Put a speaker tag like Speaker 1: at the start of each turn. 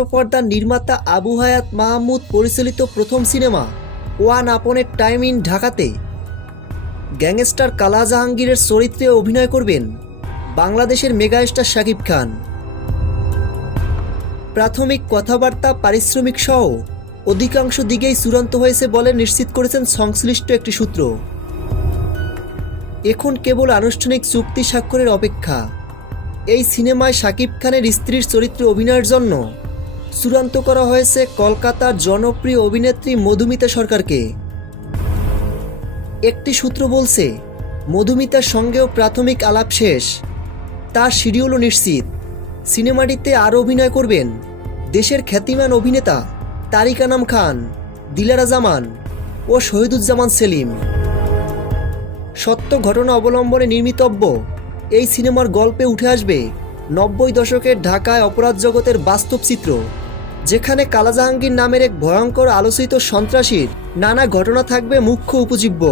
Speaker 1: পর্দার নির্মাতা আবু হায়াত মাহমুদ পরিচালিত প্রথম cinema once upon a time in ঢাকাতে। গ্যাংস্টার কালা জাহাঙ্গীরের চরিত্রে অভিনয় করবেন বাংলাদেশের মেগাস্টার শাকিব খান। প্রাথমিক কথাবার্তা, পারিশ্রমিক সহ অধিকাংশ দিকেই চূড়ান্ত হয়েছে বলে নিশ্চিত করেছেন সংশ্লিষ্ট একটি সূত্র। এখন কেবল আনুষ্ঠানিক চুক্তি স্বাক্ষরের অপেক্ষা। এই সিনেমায় শাকিব খানের স্ত্রীর চরিত্রে অভিনয়ের জন্য চূড়ান্ত করা হয়েছে কলকাতার জনপ্রিয় অভিনেত্রী মধুমিতা সরকারকে। একটি সূত্র বলছে, মধুমিতার সঙ্গেও প্রাথমিক আলাপ শেষ। তার শিডিউলও নিশ্চিত। সিনেমাটিতে আরও অভিনয় করবেন দেশের খ্যাতিমান অভিনেতা তারিক আনাম খান দিলারা জামান ও শহীদুজ্জামান সেলিম। সত্য ঘটনা অবলম্বনে নির্মিতব্য এই সিনেমার গল্পে উঠে আসবে নব্বই দশকের ঢাকায় অপরাধ জগতের বাস্তব চিত্র। যেখানে কালাজাহাঙ্গীর নামের এক ভয়ঙ্কর আলোচিত সন্ত্রাসীর নানা ঘটনা থাকবে মুখ্য উপজীব্য।